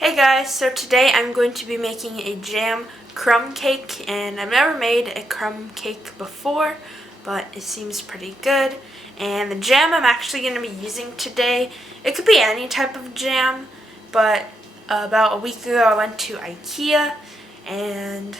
Hey guys, so today I'm going to be making a jam crumb cake, and I've never made a crumb cake before, but it seems pretty good. And the jam I'm actually going to be using today, it could be any type of jam, but about a week ago I went to Ikea, and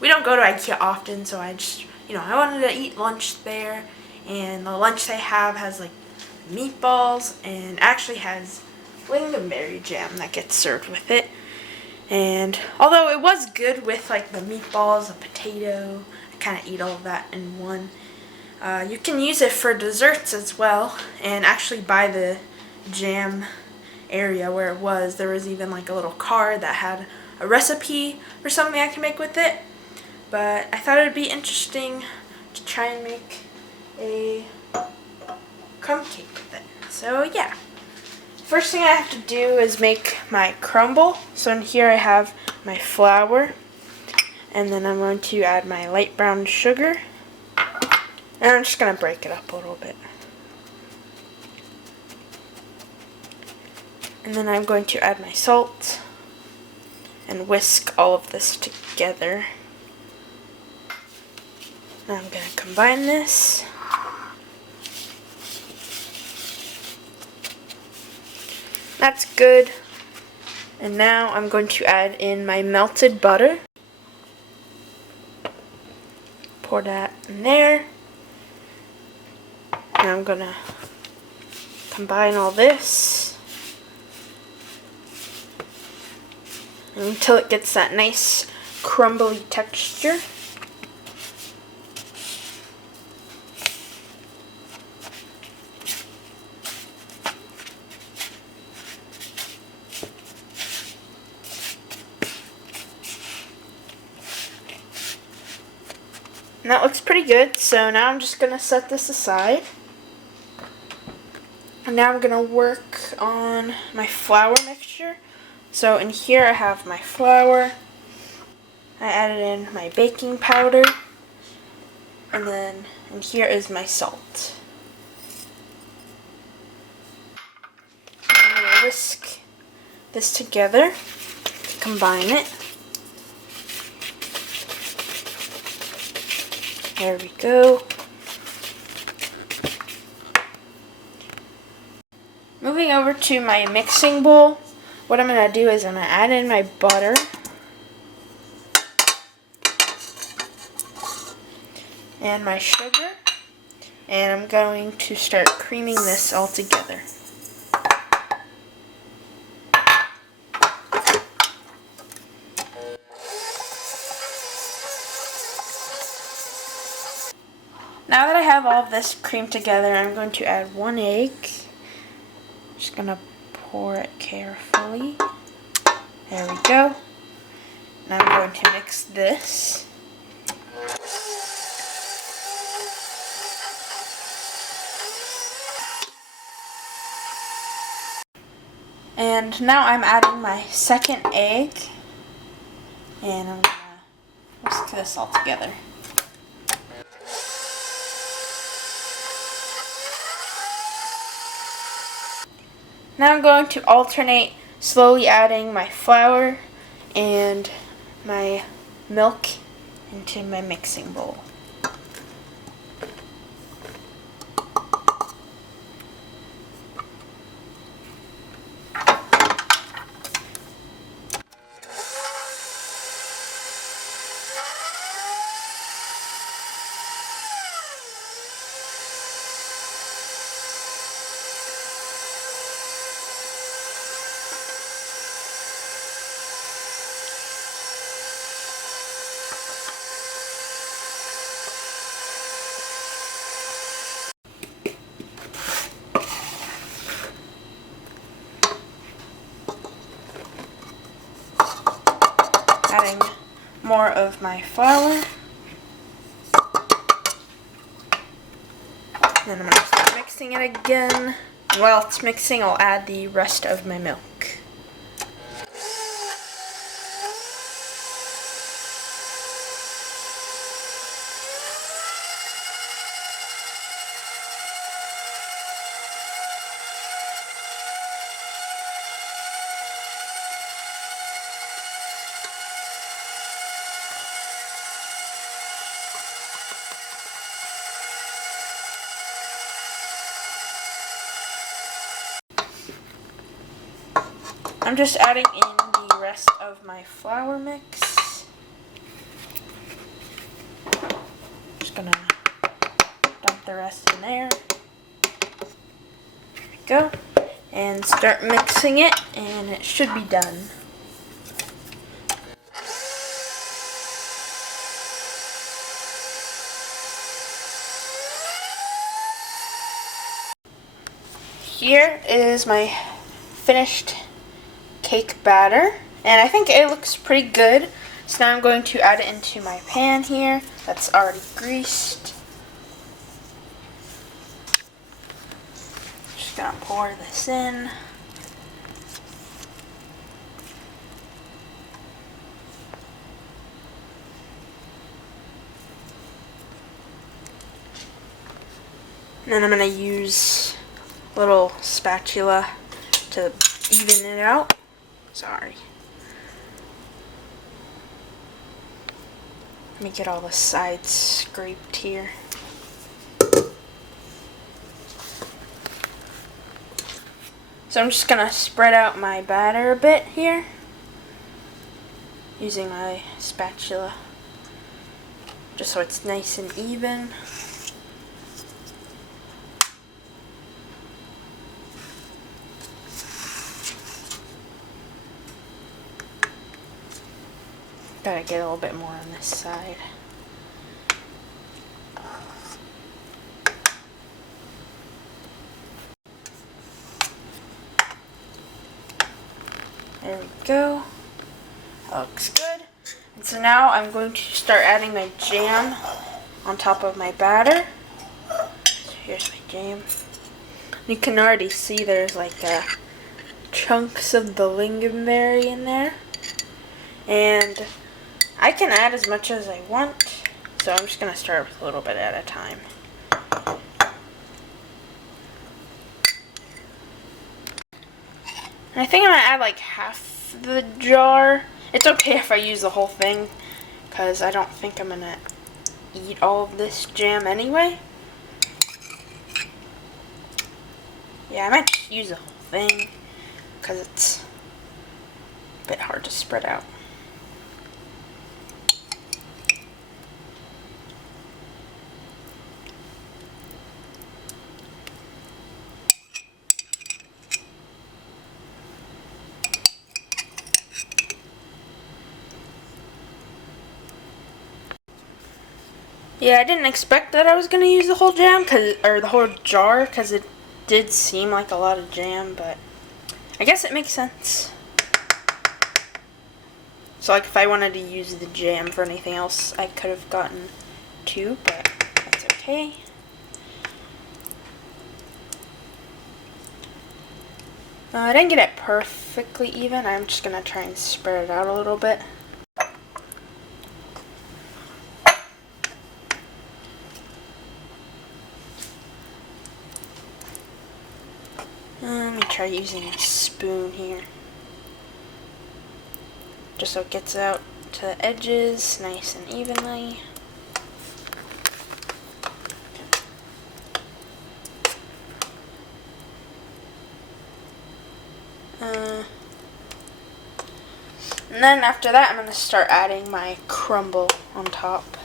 we don't go to Ikea often, so I just, I wanted to eat lunch there, and the lunch they have has like meatballs and actually has Lingonberry jam that gets served with it. And although it was good with like the meatballs, the potato, I kind of eat all of that in one. You can use it for desserts as well. And actually by the jam area where it was, there was even like a little card that had a recipe for something I can make with it. But I thought it would be interesting to try and make a crumb cake with it. So yeah. First thing I have to do is make my crumble. So in here I have my flour, and then I'm going to add my light brown sugar, and I'm just going to break it up a little bit. And then I'm going to add my salt and whisk all of this together. Now I'm going to combine this. That's good. And now I'm going to add in my melted butter. Pour that in there. Now I'm going to combine all this until it gets that nice crumbly texture. And that looks pretty good, so now I'm just going to set this aside. And now I'm going to work on my flour mixture. So in here I have my flour. I added in my baking powder. And then in here is my salt. I'm going to whisk this together to combine it. There we go. Moving over to my mixing bowl, what I'm going to do is I'm going to add in my butter. And my sugar. And I'm going to start creaming this all together. Now that I have all of this creamed together, I'm going to add 1 egg. Just going to pour it carefully. There we go. Now I'm going to mix this. And now I'm adding my second egg. And I'm going to whisk this all together. Now I'm going to alternate slowly adding my flour and my milk into my mixing bowl. Adding more of my flour. Then I'm going to start mixing it again. While it's mixing, I'll add the rest of my milk. I'm just adding in the rest of my flour mix. Just gonna dump the rest in there. There we go. And start mixing it, and it should be done. Here is my finished cake batter, and I think it looks pretty good. So now I'm going to add it into my pan here that's already greased. Just gonna pour this in. And then I'm gonna use a little spatula to even it out. Sorry. Let me get all the sides scraped here. So I'm just gonna spread out my batter a bit here using my spatula, just so it's nice and even. Gotta get a little bit more on this side. There we go. That looks good. And so now I'm going to start adding my jam on top of my batter. So here's my jam. You can already see there's like chunks of the lingonberry in there. And I can add as much as I want, so I'm just going to start with a little bit at a time. And I think I'm going to add like half the jar. It's okay if I use the whole thing, because I don't think I'm going to eat all of this jam anyway. Yeah, I might just use the whole thing, because it's a bit hard to spread out. Yeah, I didn't expect that I was going to use the whole jam, or the whole jar, because it did seem like a lot of jam, but I guess it makes sense. So like if I wanted to use the jam for anything else, I could have gotten two, but that's okay. I didn't get it perfectly even. I'm just going to try and spread it out a little bit. Let me try using a spoon here, just so it gets out to the edges nice and evenly. And then after that, I'm going to start adding my crumble on top.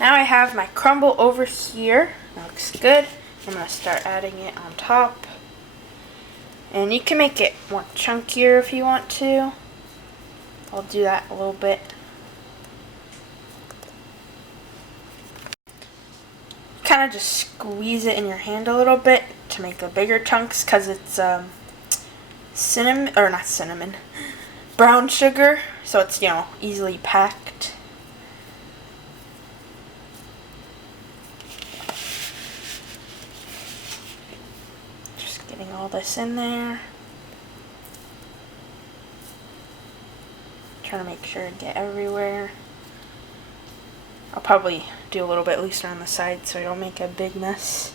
Now I have my crumble over here. That looks good. I'm going to start adding it on top. And you can make it more chunkier if you want to. I'll do that a little bit. Kind of just squeeze it in your hand a little bit to make the bigger chunks, because it's brown sugar, so it's, you know, easily packed. Just getting all this in there. Trying to make sure to get everywhere. I'll probably do a little bit looser on the side so I don't make a big mess.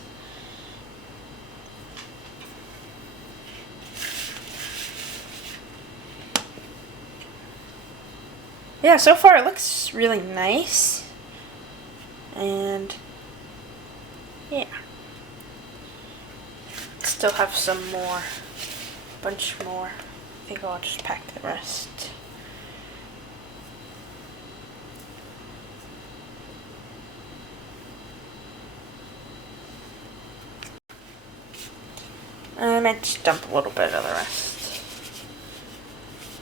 Yeah, so far it looks really nice. And yeah. Let's still have some more, a bunch more. I think I'll just pack the rest. I might just dump a little bit of the rest.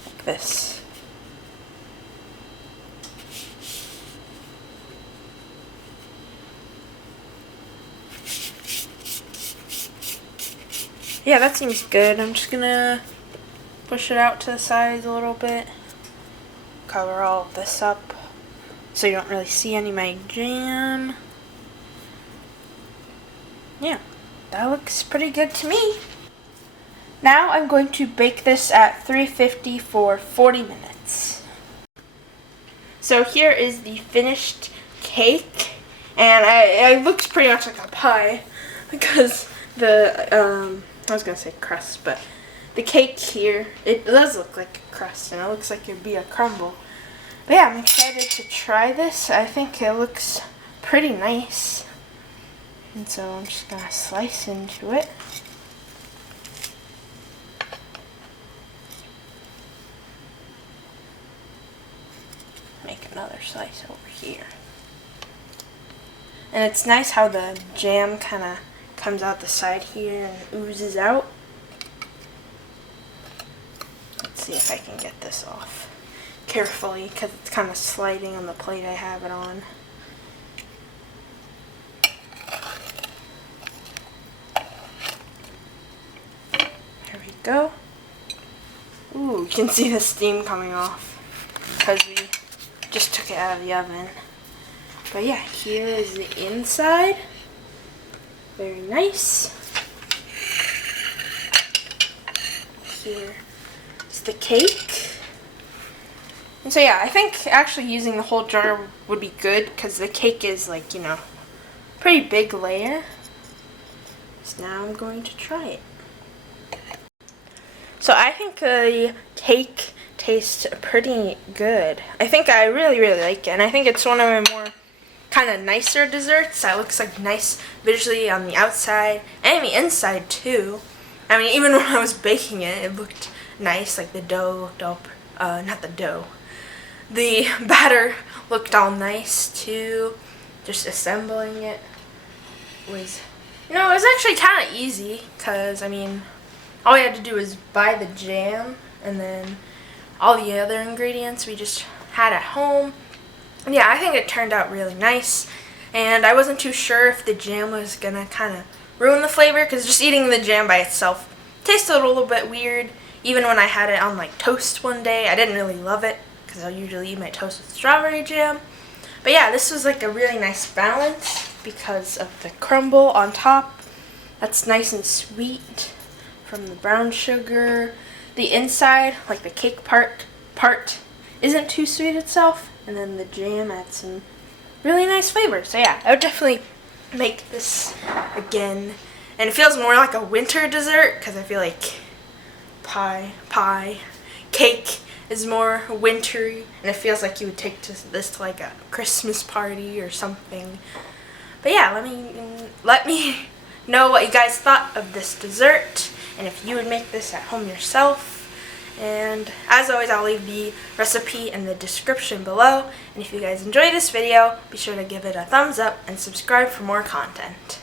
Like this. Yeah, that seems good. I'm just gonna push it out to the sides a little bit. Cover all of this up so you don't really see any of my jam. Yeah, that looks pretty good to me. Now I'm going to bake this at 350 for 40 minutes. So here is the finished cake, and it looks pretty much like a pie because the, I was going to say crust, but the cake here, it does look like a crust, and it looks like it would be a crumble. But yeah, I'm excited to try this. I think it looks pretty nice. And so I'm just going to slice into it. Make another slice over here. And it's nice how the jam kind of comes out the side here and oozes out. Let's see if I can get this off carefully because it's kind of sliding on the plate I have it on. There we go. Ooh, you can see the steam coming off because we just took it out of the oven. But yeah, here is the inside. Very nice. Here is the cake. And so yeah, I think actually using the whole jar would be good because the cake is like, you know, pretty big layer. So now I'm going to try it. So I think the cake tastes pretty good. I think I really like it, and I think it's one of my more kind of nicer desserts. That looks like nice visually on the outside and the inside too. I mean, even when I was baking it, it looked nice. Like the dough looked all, not the dough. The batter looked all nice too. Just assembling it was, you know, it was actually kind of easy because, I mean, all we had to do was buy the jam and then all the other ingredients we just had at home. And yeah, I think it turned out really nice. And I wasn't too sure if the jam was gonna kind of ruin the flavor because just eating the jam by itself tasted a little bit weird. Even when I had it on like toast one day, I didn't really love it because I usually eat my toast with strawberry jam. But yeah, this was like a really nice balance because of the crumble on top. That's nice and sweet from the brown sugar. The inside, like the cake part isn't too sweet itself, and then the jam adds some really nice flavor. So yeah, I would definitely make this again. And it feels more like a winter dessert because I feel like cake is more wintry, and it feels like you would take this to like a Christmas party or something. But yeah, let me know what you guys thought of this dessert, and if you would make this at home yourself. And as always, I'll leave the recipe in the description below. And if you guys enjoyed this video, be sure to give it a thumbs up and subscribe for more content.